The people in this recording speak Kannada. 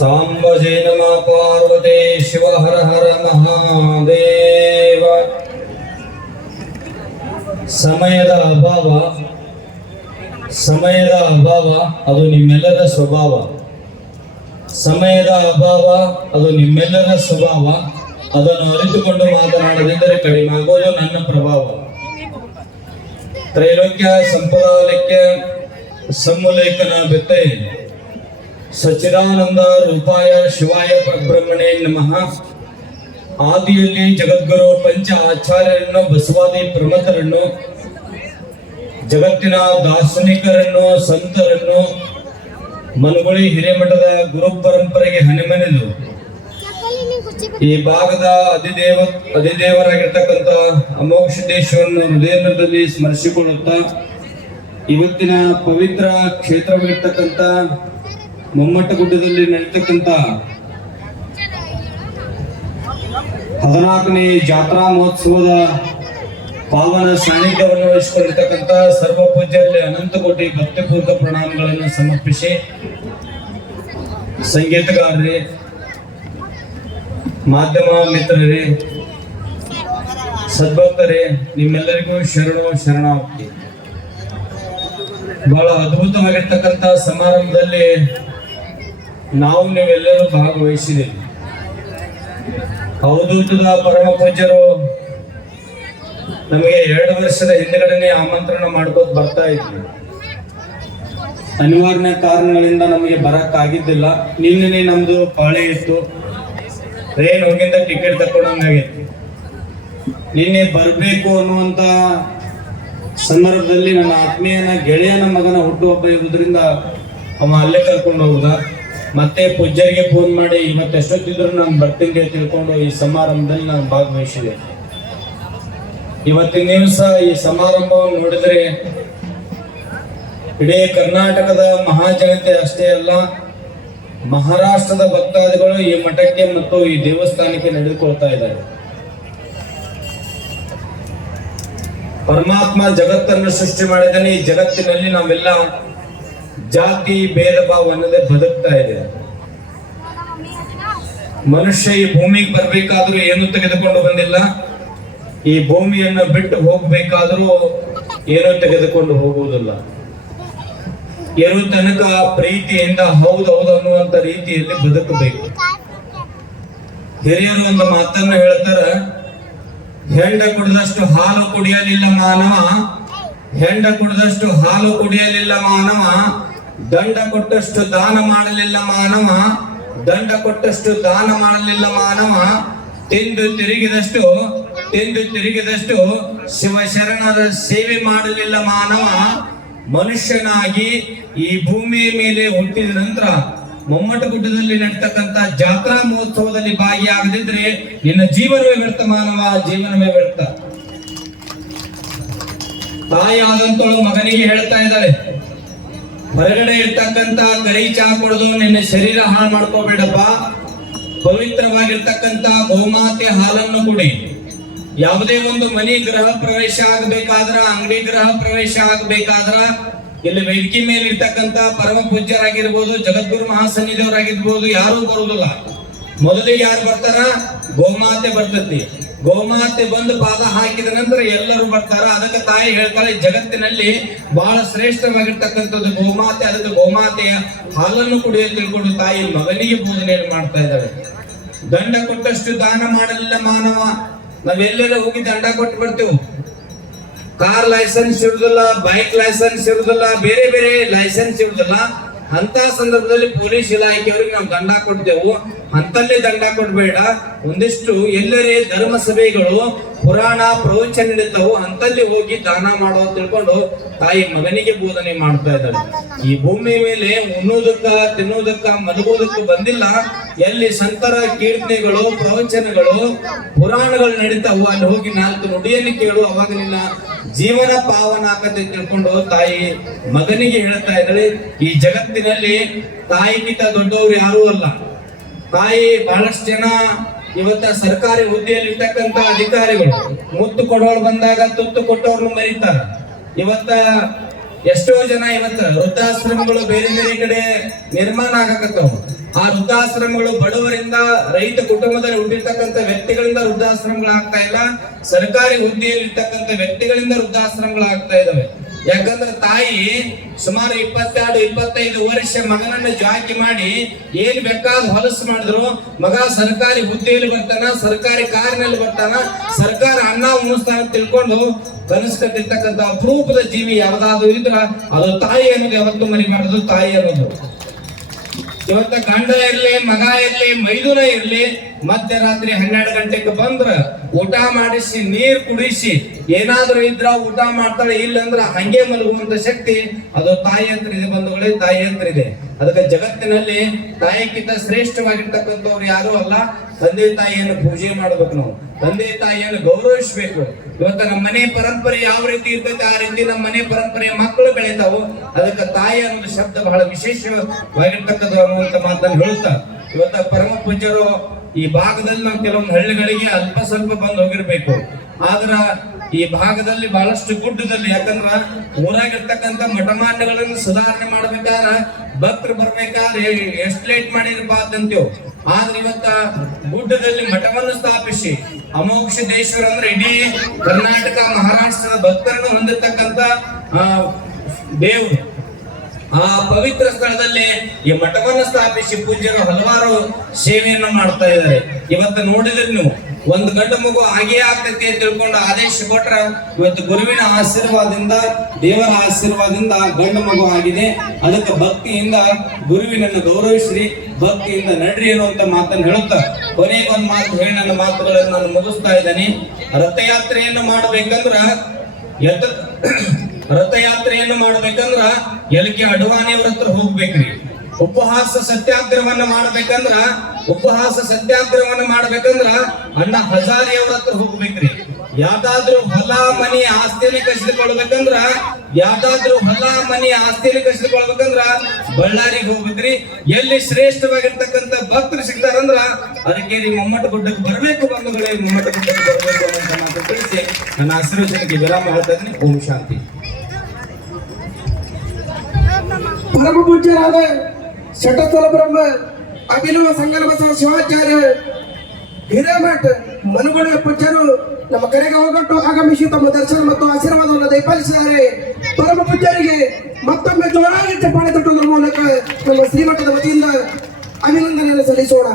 सांब जय नमः पार्वती शिव हर हर महादेव. ಸಮಯದ ಅಭಾವ ಅದು ನಿಮ್ಮೆಲ್ಲರ ಸ್ವಭಾವ. ಸಮಯದ ಅಭಾವ ಅದು ನಿಮ್ಮೆಲ್ಲರ ಸ್ವಭಾವ. ಅದನ್ನು ಅರಿತುಕೊಂಡು ಮಾತನಾಡದಿದ್ದರೆ ಕಡಿಮೆ ಆಗೋದು ನನ್ನ ಪ್ರಭಾವ. ತ್ರೈಲೋಕ್ಯ ಸಂಪದಾಲಕ್ಯ ಸಮುಲೇಖನ ಬೆತ್ತೆ ಸಚ್ಚಿದಾನಂದ ರೂಪಾಯ ಶಿವಾಯ ಪರಬ್ರಹ್ಮಣೇ ನಮಃ. ಆದಿಯಲ್ಲಿ ಜಗದ್ಗುರು ಪಂಚ ಆಚಾರ್ಯರನ್ನು, ಬಸವಾದಿ ಪ್ರಮಥರನ್ನು, ಜಗತ್ತಿನ ದಾರ್ಶನಿಕರನ್ನು, ಸಂತರನ್ನು, ಮನುಗುಳಿ ಹಿರೇಮಠದ ಗುರು ಪರಂಪರೆಗೆ ಹನಿಮನೆದು ಈ ಭಾಗದ ಅಧಿದೇವರಾಗಿರ್ತಕ್ಕಂಥ ಅಮೋಘ ಸಿದ್ದೇಶ್ವರನ್ನು ಹೃದಯದಲ್ಲಿ ಸ್ಮರಿಸಿಕೊಳ್ಳುತ್ತಾ ಇವತ್ತಿನ ಪವಿತ್ರ ಕ್ಷೇತ್ರವಾಗಿರ್ತಕ್ಕಂಥ ಮಮ್ಮಟ್ಟಗುಡ್ಡದಲ್ಲಿ ನಡೀತಕ್ಕಂಥ 14ನೇ ಜಾತ್ರಾ ಮಹೋತ್ಸವದ ಪಾವನ ಸಾನ್ನಿಧ್ಯವನ್ನು ವಹಿಸಿಕೊಂಡಿರ್ತಕ್ಕಂಥ ಸರ್ವ ಪೂಜ್ಯರಲ್ಲಿ ಅನಂತ ಕೋಟಿ ಭಕ್ತಿಪೂರ್ವಕ ಪ್ರಣಾಮಗಳನ್ನು ಸಮರ್ಪಿಸಿ, ಸಂಗೀತಗಾರರೇ, ಮಾಧ್ಯಮ ಮಿತ್ರರೇ, ಸದ್ಭಕ್ತರೇ, ನಿಮ್ಮೆಲ್ಲರಿಗೂ ಶರಣಾರ್ಥಿ. ಬಹಳ ಅದ್ಭುತವಾಗಿರ್ತಕ್ಕಂಥ ಸಮಾರಂಭದಲ್ಲಿ ನಾವು ನೀವೆಲ್ಲರೂ ಭಾಗವಹಿಸಿದ್ದೀವಿ. ಅವಧೂತದ ಪರಮ ಪೂಜ್ಯರು ನಮಗೆ 2 ವರ್ಷದ ಹಿಂದೆಗಡೆ ಆಮಂತ್ರಣ ಮಾಡ್ಕೋತ ಬರ್ತಾ ಇದ್ವಿ. ಅನಿವಾರ್ಯ ಕಾರಣಗಳಿಂದ ನಮಗೆ ಬರಕ್ಕಾಗಿದ್ದಿಲ್ಲ. ನಿನ್ನೆ ನಮ್ದು ಪಾಳೆ ಇತ್ತು, ಟ್ರೈನ್ ಹೋಗಿಂದ ಟಿಕೆಟ್ ತಕೊಂಡಂಗಾಗಿತ್ತು. ನಿನ್ನೆ ಬರಬೇಕು ಅನ್ನುವಂತ ಸಂದರ್ಭದಲ್ಲಿ ನನ್ನ ಆತ್ಮೀಯನ ಗೆಳೆಯನ ಮಗನ ಹುಟ್ಟುಹಬ್ಬ ಇರುವುದರಿಂದ ಅವ ಅಲ್ಲೇ ಕರ್ಕೊಂಡು ಹೋದ. ಮತ್ತೆ ಪೂಜ್ಯರಿಗೆ ಫೋನ್ ಮಾಡಿ ಇವತ್ತು ಎಷ್ಟೊತ್ತಿದ್ರು ನಾನು ಬರ್ತೀನಿ ತಿಳ್ಕೊಂಡು ಈ ಸಮಾರಂಭದಲ್ಲಿ ನಾನು ಭಾಗವಹಿಸಿದೆ. ಇವತ್ತಿನ ದಿವಸ ಈ ಸಮಾರಂಭವನ್ನು ನೋಡಿದ್ರೆ ಇಡೀ ಕರ್ನಾಟಕದ ಮಹಾಜನತೆ ಅಷ್ಟೇ ಅಲ್ಲ, ಮಹಾರಾಷ್ಟ್ರದ ಭಕ್ತಾದಿಗಳು ಈ ಮಠಕ್ಕೆ ಮತ್ತು ಈ ದೇವಸ್ಥಾನಕ್ಕೆ ನಡೆದುಕೊಳ್ತಾ ಇದ್ದಾರೆ. ಪರಮಾತ್ಮ ಜಗತ್ತನ್ನು ಸೃಷ್ಟಿ ಮಾಡಿದ್ದಾನೆ. ಈ ಜಗತ್ತಿನಲ್ಲಿ ನಾವೆಲ್ಲ ಜಾತಿ ಭೇದ ಭಾವ ಅನ್ನೋದೇ ಬದುಕ್ತಾ ಇದೆ. ಮನುಷ್ಯ ಈ ಭೂಮಿಗೆ ಬರ್ಬೇಕಾದ್ರೂ ಏನು ತೆಗೆದುಕೊಂಡು ಬಂದಿಲ್ಲ. ಈ ಭೂಮಿಯನ್ನು ಬಿಟ್ಟು ಹೋಗ್ಬೇಕಾದ್ರೂ ಏನೂ ತೆಗೆದುಕೊಂಡು ಹೋಗುವುದಿಲ್ಲ. ಇರೋ ತನಕ ಪ್ರೀತಿಯಿಂದ ಹೌದು ಅನ್ನುವಂತ ರೀತಿಯಲ್ಲಿ ಬದುಕಬೇಕು. ಹಿರಿಯರು ಒಂದು ಮಾತನ್ನು ಹೇಳ್ತಾರ, ಹೆಂಡ ಕುಡಿದಷ್ಟು ಹಾಲು ಕುಡಿಯಲಿಲ್ಲ ಮಾನವ, ಹೆಂಡ ಕುಡಿದಷ್ಟು ಹಾಲು ಕುಡಿಯಲಿಲ್ಲ ಮಾನವ, ದಂಡ ಕೊಟ್ಟಷ್ಟು ದಾನ ಮಾಡಲಿಲ್ಲ ಮಾನವ, ದಂಡ ಕೊಟ್ಟಷ್ಟು ದಾನ ಮಾಡಲಿಲ್ಲ ಮಾನವ, ತಿಂದು ತಿರುಗಿದಷ್ಟು ಶಿವಶರಣರ ಸೇವೆ ಮಾಡಲಿಲ್ಲ ಮಾನವ. ಮನುಷ್ಯನಾಗಿ ಈ ಭೂಮಿಯ ಮೇಲೆ ಹುಟ್ಟಿದ ನಂತರ ಮಮ್ಮಟ್ಟಗುಡ್ಡದಲ್ಲಿ ನಡೀತಕ್ಕಂಥ ಜಾತ್ರಾ ಮಹೋತ್ಸವದಲ್ಲಿ ಭಾಗಿಯಾಗದಿದ್ರೆ ನಿನ್ನ ಜೀವನವೇ ವ್ಯರ್ಥ ಮಾನವ, ಜೀವನವೇ ವ್ಯರ್ಥ. ತಾಯಿ ಆದಂತಳು ಮಗನಿಗೆ ಹೇಳ್ತಾ ಇದ್ದಾಳೆ, ಹೊರಗಡೆ ಇರ್ತಕ್ಕಂಥ ಕರಿ ಚಹಾ ಕುಡಿದು ನಿನ್ನ ಶರೀರ ಹಾಳು ಮಾಡ್ಕೋಬೇಡಪ್ಪ, ಪವಿತ್ರವಾಗಿರ್ತಕ್ಕಂಥ ಗೋಮಾತೆ ಹಾಲನ್ನು ಕುಡಿ. ಯಾವುದೇ ಒಂದು ಮನೆ ಗೃಹ ಪ್ರವೇಶ ಆಗಬೇಕಾದ್ರ, ಅಂಗಡಿ ಗೃಹ ಪ್ರವೇಶ ಆಗಬೇಕಾದ್ರ ಇಲ್ಲಿ ವೇದಿಕೆ ಮೇಲೆ ಇರ್ತಕ್ಕಂಥ ಪರಮ ಪೂಜ್ಯರಾಗಿರ್ಬೋದು, ಜಗದ್ಗುರು ಮಹಾಸನ್ನಿಧಿಯವರಾಗಿರ್ಬೋದು, ಯಾರು ಬರುವುದಿಲ್ಲ. ಮೊದಲಿಗೆ ಯಾರು ಬರ್ತಾರ? ಗೋಮಾತೆ ಬರ್ತತಿ. ಗೋಮಾತೆ ಬಂದು ಪಾದ ಹಾಕಿದ ನಂತರ ಎಲ್ಲರೂ ಬರ್ತಾರ. ಅದಕ್ಕೆ ತಾಯಿ ಹೇಳ್ತಾಳೆ, ಜಗತ್ತಿನಲ್ಲಿ ಬಹಳ ಶ್ರೇಷ್ಠವಾಗಿರ್ತಕ್ಕಂಥದ್ದು ಗೋಮಾತೆ. ಅದಕ್ಕೆ ಗೋಮಾತೆಯ ಹಾಲನ್ನು ಕುಡಿಯ ತಿಳ್ಕೊಂಡು ತಾಯಿ ಮಗನಿಗೆ ಬೋಧನೆಯನ್ನು ಮಾಡ್ತಾ ಇದ್ದಾಳೆ. ದಂಡ ಕೊಟ್ಟಷ್ಟು ದಾನ ಮಾಡಲಿಲ್ಲ ಮಾನವ. ನಾವೆಲ್ಲೆಲ್ಲ ಹೋಗಿ ದಂಡ ಕೊಟ್ಟು ಬರ್ತೇವೆ. ಕಾರ್ ಲೈಸೆನ್ಸ್ ಇರುವುದಿಲ್ಲ, ಬೈಕ್ ಲೈಸೆನ್ಸ್ ಇರುವುದಿಲ್ಲ, ಬೇರೆ ಬೇರೆ ಲೈಸೆನ್ಸ್ ಇರುವುದಿಲ್ಲ. ಅಂತ ಸಂದರ್ಭದಲ್ಲಿ ಪೊಲೀಸ್ ಇಲಾಖೆಯವರಿಗೆ ನಾವು ದಂಡ ಕೊಡ್ತೇವೆ. ಅಂತಲ್ಲೇ ದಂಡ ಕೊಡ್ಬೇಡ. ಒಂದಿಷ್ಟು ಎಲ್ಲರೇ ಧರ್ಮ ಸಭೆಗಳು ಪುರಾಣ ಪ್ರವಚನ ನಡೀತಾವು, ಅಂತಲ್ಲಿ ಹೋಗಿ ದಾನ ಮಾಡೋ ತಿಳ್ಕೊಂಡು ತಾಯಿ ಮಗನಿಗೆ ಬೋಧನೆ ಮಾಡ್ತಾ ಇದ್ದಾಳೆ. ಈ ಭೂಮಿ ಮೇಲೆ ಉಣ್ಣುವುದಕ್ಕ, ತಿನ್ನುವುದಕ್ಕ, ಮಲಗುವುದಕ್ಕ ಬಂದಿಲ್ಲ. ಎಲ್ಲಿ ಸಂತರ ಕೀರ್ತನೆಗಳು, ಪ್ರವಚನಗಳು, ಪುರಾಣಗಳು ನಡೀತಾವು, ಅಲ್ಲಿ ಹೋಗಿ 4 ನುಡಿಯನ್ನು ಕೇಳು, ಅವಾಗ ನಿನ್ನ ಜೀವನ ಪಾವನ ಆಗತ್ತೆ ತಿಳ್ಕೊಂಡು ತಾಯಿ ಮಗನಿಗೆ ಹೇಳ್ತಾ ಇದ್ದಾಳೆ. ಈ ಜಗತ್ತಿನಲ್ಲಿ ತಾಯಿಗಿಂತ ದೊಡ್ಡವರು ಯಾರೂ ಅಲ್ಲ. ತಾಯಿ ಬಹಳಷ್ಟು ಜನ ಇವತ್ತ ಸರ್ಕಾರಿ ಹುದ್ದೆಯಲ್ಲಿ ಇರ್ತಕ್ಕಂತ ಅಧಿಕಾರಿಗಳು ಮುತ್ತು ಕೊಡೋರು ಬಂದಾಗ ತುತ್ತು ಕೊಟ್ಟವ್ರನ್ನು ಮರೀತಾರ. ಇವತ್ತ ಎಷ್ಟೋ ಜನ ಇವತ್ತ ವೃದ್ಧಾಶ್ರಮಗಳು ಬೇರೆ ಬೇರೆ ಕಡೆ ನಿರ್ಮಾಣ ಆಗಕತ್ತವು. ಆ ವೃದ್ಧಾಶ್ರಮಗಳು ಬಡವರಿಂದ, ರೈತ ಕುಟುಂಬದಲ್ಲಿ ಹುಟ್ಟಿರ್ತಕ್ಕಂಥ ವ್ಯಕ್ತಿಗಳಿಂದ ವೃದ್ಧಾಶ್ರಮಗಳಾಗ್ತಾ ಇಲ್ಲ, ಸರ್ಕಾರಿ ಹುದ್ದೆಯಲ್ಲಿ ಇರ್ತಕ್ಕಂಥ ವ್ಯಕ್ತಿಗಳಿಂದ ವೃದ್ಧಾಶ್ರಮಗಳಾಗ್ತಾ ಇದಾವೆ. ಯಾಕಂದ್ರೆ ತಾಯಿ ಸುಮಾರು 22-25 ವರ್ಷ ಮಗನನ್ನ ಜಾಕಿ ಮಾಡಿ ಏನ್ ಬೇಕಾದ ಹೊಲಸು ಮಾಡಿದ್ರು, ಮಗ ಸರ್ಕಾರಿ ಹುದ್ದೆಯಲ್ಲಿ ಬರ್ತಾನ, ಸರ್ಕಾರಿ ಕಾರಿನಲ್ಲಿ ಬರ್ತಾನ, ಸರ್ಕಾರ ಅನ್ನ ಉಣಿಸ್ತಾನ ತಿಳ್ಕೊಂಡು ಕನಸ್ಕಟ್ಟಿರ್ತಕ್ಕಂಥ ಅಪರೂಪದ ಜೀವಿ ಯಾವ್ದಾದ್ರು ಇದ್ರ ಅದು ತಾಯಿ ಅನ್ನೋದು ಯಾವತ್ತೂ ಮರಿಬಾರ್ದು. ತಾಯಿ ಅನ್ನೋದು ಇವತ್ತ ಗಂಡ ಇರ್ಲಿ, ಮಗ ಇರ್ಲಿ, ಮೈದುನ ಇರ್ಲಿ, ಮಧ್ಯರಾತ್ರಿ 12 ಗಂಟೆಗೆ ಬಂದ್ರ ಊಟ ಮಾಡಿಸಿ ನೀರ್ ಕುಡಿಸಿ ಏನಾದ್ರೂ ಇದ್ರ ಊಟ ಮಾಡ್ತಾಳೆ, ಇಲ್ಲಂದ್ರ ಹಂಗೆ ಮಲಗುವಂತ ಶಕ್ತಿ ಅದು ತಾಯಿ ಹತ್ರ ಇದೆ ಬಂಧುಗಳೇ, ತಾಯಿ ಹತ್ರ ಇದೆ. ಅದಕ್ಕೆ ಜಗತ್ತಿನಲ್ಲಿ ತಾಯಿಗಿಂತ ಶ್ರೇಷ್ಠವಾಗಿರ್ತಕ್ಕಂಥವ್ರು ಯಾರು ಅಲ್ಲ. ತಂದೆ ತಾಯಿಯನ್ನು ಪೂಜೆ ಮಾಡ್ಬೇಕು, ನಾವು ತಂದೆ ತಾಯಿಯನ್ನು ಗೌರವಿಸ್ಬೇಕು. ಇವತ್ತ ನಮ್ಮ ಮನೆ ಪರಂಪರೆ ಯಾವ ರೀತಿ ಇರ್ತೈತೆ ಆ ರೀತಿ ನಮ್ಮ ಮನೆ ಪರಂಪರೆಯ ಮಕ್ಕಳು ಬೆಳೀತಾವು. ಅದಕ್ಕೆ ತಾಯಿ ಅನ್ನೋದು ಶಬ್ದ ಬಹಳ ವಿಶೇಷವಾಗಿರ್ತಕ್ಕಂಥ ಅನ್ನುವಂತ ಮಾತನ್ನು ಹೇಳುತ್ತಾ ಇವತ್ತ ಪರಮ ಪೂಜ್ಯರು ಈ ಭಾಗದಲ್ಲಿ ನಾವು ಕೆಲವೊಂದು ಹಳ್ಳಿಗಳಿಗೆ ಅಲ್ಪ ಸ್ವಲ್ಪ ಬಂದು ಹೋಗಿರ್ಬೇಕು. ಆದ್ರ ಈ ಭಾಗದಲ್ಲಿ ಬಹಳಷ್ಟು ಗುಡ್ಡದಲ್ಲಿ, ಯಾಕಂದ್ರ ಊರಾಗಿರ್ತಕ್ಕಂಥ ಮಠಮಾನ್ಯಗಳನ್ನು ಸುಧಾರಣೆ ಮಾಡ್ಬೇಕಾದ್ರೆ ಭಕ್ತರು ಬರ್ಬೇಕಾದ್ರೆ ಎಷ್ಟು ಲೇಟ್ ಮಾಡಿರ್ಬಾರ್ದಂತೇವ್. ಆದ್ರೆ ಇವತ್ತ ಗುಡ್ಡದಲ್ಲಿ ಮಠವನ್ನು ಸ್ಥಾಪಿಸಿ ಅಮೋಕ್ಷದೇಶ್ವರ ಅಂದ್ರೆ ಇಡೀ ಕರ್ನಾಟಕ ಮಹಾರಾಷ್ಟ್ರದ ಭಕ್ತರನ್ನು ಹೊಂದಿರತಕ್ಕಂತ ದೇವರು. ಆ ಪವಿತ್ರ ಸ್ಥಳದಲ್ಲಿ ಈ ಮಠವನ್ನು ಸ್ಥಾಪಿಸಿ ಪೂಜ್ಯರು ಹಲವಾರು ಸೇವೆಯನ್ನು ಮಾಡ್ತಾ ಇದ್ದಾರೆ. ಇವತ್ತು ನೋಡಿದ್ರೆ ನೀವು ಒಂದು ಗಂಡು ಮಗು ಹಾಗೇ ಆಗ್ತೈತಿ ಅಂತ ತಿಳ್ಕೊಂಡು ಆದೇಶ ಕೊಟ್ರ ಇವತ್ತು ಗುರುವಿನ ಆಶೀರ್ವಾದದಿಂದ, ದೇವರ ಆಶೀರ್ವಾದದಿಂದ ಗಂಡು ಮಗು ಆಗಿದೆ. ಅದಕ್ಕೆ ಭಕ್ತಿಯಿಂದ ಗುರುವಿನನ್ನು ಗೌರವಿಸ್ರಿ, ಭಕ್ತಿಯಿಂದ ನಡ್ರಿ ಅನ್ನುವಂತ ಮಾತನ್ನು ಹೇಳುತ್ತಾ ಕೊನೆಗೆ ಒಂದು ಮಾತು ಹೇಳಿ ನನ್ನ ಮಾತುಗಳನ್ನು ನಾನು ಮುಗಿಸ್ತಾ ಇದ್ದೇನೆ. ರಥಯಾತ್ರೆಯನ್ನು ಮಾಡಬೇಕಂದ್ರ ರಥಯಾತ್ರೆಯನ್ನು ಮಾಡ್ಬೇಕಂದ್ರ ಎಲ್ಕೆ ಅಡ್ವಾಣಿಯವ್ರ ಹತ್ರ ಹೋಗ್ಬೇಕ್ರಿ. ಉಪಹಾಸ ಸತ್ಯಾಗ್ರಹವನ್ನ ಮಾಡ್ಬೇಕಂದ್ರ ಅಣ್ಣ ಹಜಾರಿ ಅವ್ರ ಹತ್ರ ಹೋಗ್ಬೇಕ್ರಿ. ಯಾವ್ದಾದ್ರು ಹೊಲ ಮನಿ ಆಸ್ತಿಯನ್ನು ಕಸಿದುಕೊಳ್ಬೇಕಂದ್ರ ಬಳ್ಳಾರಿಗೆ ಹೋಗ್ಬೇಕ್ರಿ. ಎಲ್ಲಿ ಶ್ರೇಷ್ಠವಾಗಿರ್ತಕ್ಕಂಥ ಭಕ್ತರು ಸಿಗ್ತಾರಂದ್ರ ಅದಕ್ಕೆ ಮೊಮ್ಮಟ ಗುಡ್ಡಕ್ಕೆ ಬರ್ಬೇಕು ಬಂಧುಗಳೇ, ಮೊಮ್ಮಟ ಗುಡ್ಡಕ್ಕೆ ಬರ್ಬೇಕು ಅನ್ನೋ ಮಾತು ತಿಳಿಸಿ ನನ್ನ ಆಶೀರ್ವಚನಕ್ಕೆ ವಿರಾಮ ಹೇಳ್ತಾ ಇದ್ದೀನಿ. ಓಂ ಶಾಂತಿ. ಪರಮ ಪೂಜ್ಯರಾದ ಶಟಸ್ಥಲ ಬ್ರಹ್ಮ ಅಭಿನವ ಸಂಗಮ ಬಸವ ಶಿವಾಚಾರ್ಯ ಹಿರೇಮಠ ಮನುಗಳ ಪೂಜ್ಯರು ನಮ್ಮ ಕರೆಗೆ ಹೋಗಟ್ಟು ಆಗಮಿಸಿ ತಮ್ಮ ದರ್ಶನ ಮತ್ತು ಆಶೀರ್ವಾದವನ್ನು ದಯಪಾಲಿಸಿದ್ದಾರೆ. ಪರಮ ಪೂಜ್ಯರಿಗೆ ಮತ್ತೊಮ್ಮೆ ಜೋರಾಗಿ ಚಪ್ಪಾಳೆ ತಟ್ಟುವುದರ ಮೂಲಕ ನಮ್ಮ ಶ್ರೀಮಠದ ವತಿಯಿಂದ ಅಭಿನಂದನೆಯನ್ನು ಸಲ್ಲಿಸೋಣ.